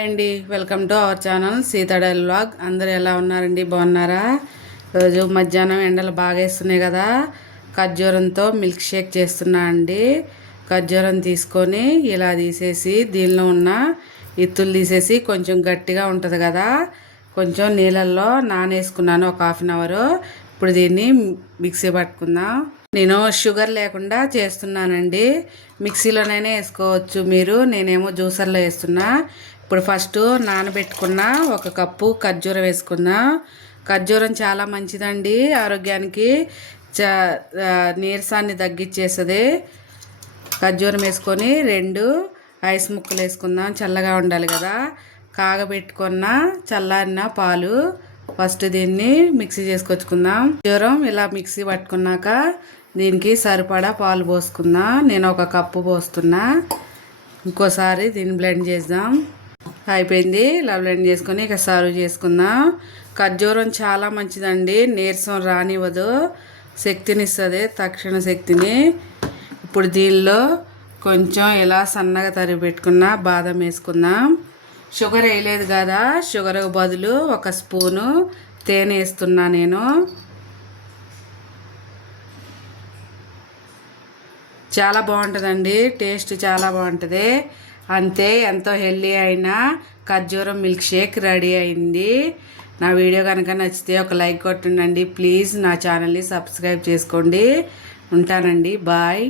అండి welcome to our channel citadel vlog. అందరూ ఎలా ఉన్నారండి? బాగున్నారా? రోజు మధ్యాహ్నం ఎండలు బాగా వేస్తున్నాయి కదా, ఖర్జూరంతో మిల్క్ షేక్ చేస్తున్నా అండి. ఖర్జూరం తీసుకొని ఇలా తీసేసి దీనిలో ఉన్న ఇత్తులు తీసేసి కొంచెం గట్టిగా ఉంటుంది కదా, కొంచెం నీళ్ళల్లో నానేసుకున్నాను ఒక హాఫ్ అన్ అవర్. ఇప్పుడు దీన్ని మిక్సీ పట్టుకుందాం. నేను షుగర్ లేకుండా చేస్తున్నానండి. మిక్సీలోనైనా వేసుకోవచ్చు మీరు, నేనేమో జ్యూసర్లో వేస్తున్నా. ఇప్పుడు ఫస్ట్ నానబెట్టుకున్న ఒక కప్పు ఖర్జూరం వేసుకుందాం. ఖర్జూరం చాలా మంచిదండి ఆరోగ్యానికి, నీరసాన్ని తగ్గించేస్తుంది. ఖర్జూరం వేసుకొని 2 ఐస్ ముక్కలు వేసుకుందాం, చల్లగా ఉండాలి కదా. కాగబెట్టుకున్న చల్లారిన పాలు ఫస్ట్ దీన్ని మిక్సీ చేసుకొచ్చుకుందాం. ఖర్జూరం ఇలా మిక్సీ పట్టుకున్నాక దీనికి సరిపడా పాలు పోసుకుందాం. నేను ఒక కప్పు పోస్తున్నా. ఇంకోసారి దీన్ని బ్లెండ్ చేద్దాం. అయిపోయింది. ఇలా బ్లెండ్ చేసుకొని ఇక సర్వ్ చేసుకుందాం. ఖర్జూరం చాలా మంచిదండి, నీరసం రానివ్వదు, శక్తినిస్తుంది, తక్షణ శక్తిని. ఇప్పుడు దీనిలో కొంచెం ఇలా సన్నగా తరిగి పెట్టుకున్న బాదం వేసుకుందాం. షుగర్ వేయలేదు కదా, షుగర్ బదులు ఒక స్పూను తేనె వేస్తున్నా నేను. చాలా బాగుంటుందండి, టేస్ట్ చాలా బాగుంటుంది. అంతే, ఎంతో హెల్దీ అయిన ఖర్జూరం మిల్క్ షేక్ రెడీ అయింది. నా వీడియో కనుక నచ్చితే ఒక లైక్ కొట్టండి ప్లీజ్. నా ఛానల్ని సబ్స్క్రైబ్ చేసుకోండి. ఉంటానండి, బాయ్.